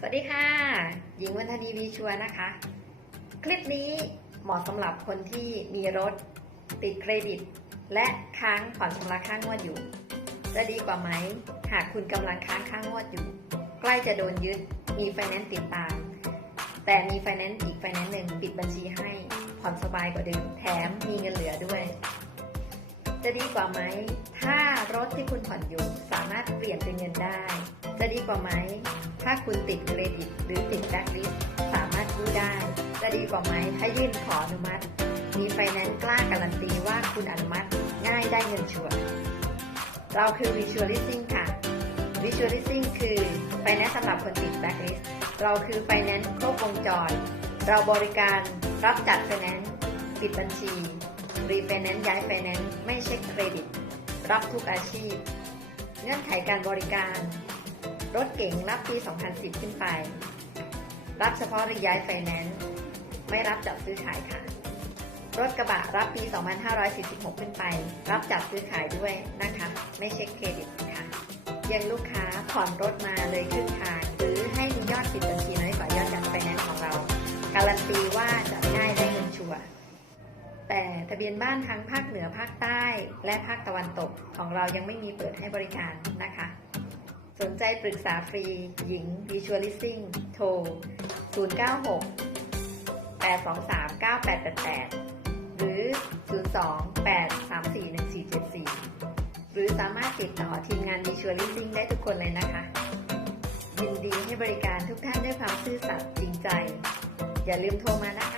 สวัสดีค่ะหญิงวรรณดีวีชัวร์นะคะ คลิปนี้เหมาะสำหรับคนที่มีรถติดเครดิตและค้างผ่อนชำระค่างวดอยู่จะดีกว่าไหมหากคุณกำลังค้างค่างวดอยู่ใกล้จะโดนยึดมีไฟแนนซ์ติดตามแต่มีไฟแนนซ์อีกไฟแนนซ์หนึ่งปิดบัญชีให้ผ่อนสบายกว่าเดิมแถมมีเงินเหลือด้วยจะดีกว่าไหมถ้ารถที่คุณผ่อนอยู่สามารถเปลี่ยนเป็นเงินได้จะดีกว่าไหมถ้าคุณติดเครดิตหรือติดแบล็คลิสต์สามารถกู้ได้จะดีกว่าไหมถ้ายื่นขออนุมัติมีไฟแนนซ์กล้าการันตีว่าคุณอนุมัติง่ายได้เงินชัวร์เราคือ Visual Leasing ค่ะ Visual Leasing คือไฟแนนซ์สำหรับคนติดแบล็คลิสต์เราคือไฟแนนซ์ครบวงจรเราบริการรับจัดไฟแนนซ์ปิดบัญชีรีไฟแนนซ์ย้ายไฟแนนซ์ไม่เช็คเครดิตรับทุกอาชีพเงื่อนไขการบริการรถเก๋งรับปี 2010 ขึ้นไปรับเฉพาะย้ายไฟแนนซ์ไม่รับจัดซื้อขายค่ะรถกระบะรับปี 2546 ขึ้นไปรับจัดซื้อขายด้วยนะคะไม่เช็คเครดิตค่ะยังลูกค้าผ่อนรถมาเลยครึ่งทางหรือให้มียอดปิดบัญชีน้อยกว่ายอดจัดไฟแนนซ์ของเราการันตีว่าจะง่ายได้เงินชัวร์แต่ทะเบียนบ้านทั้งภาคเหนือภาคใต้และภาคตะวันตกของเรายังไม่มีเปิดให้บริการนะคะสนใจปรึกษาฟรีหญิง Visual Leasing โทร 096 823 9888 หรือ 02 834 1474 หรือสามารถติดต่อทีมงาน Visual Leasing ได้ทุกคนเลยนะคะยินดีให้บริการทุกท่านด้วยความซื่อสัตย์จริงใจอย่าลืมโทรมานะคะ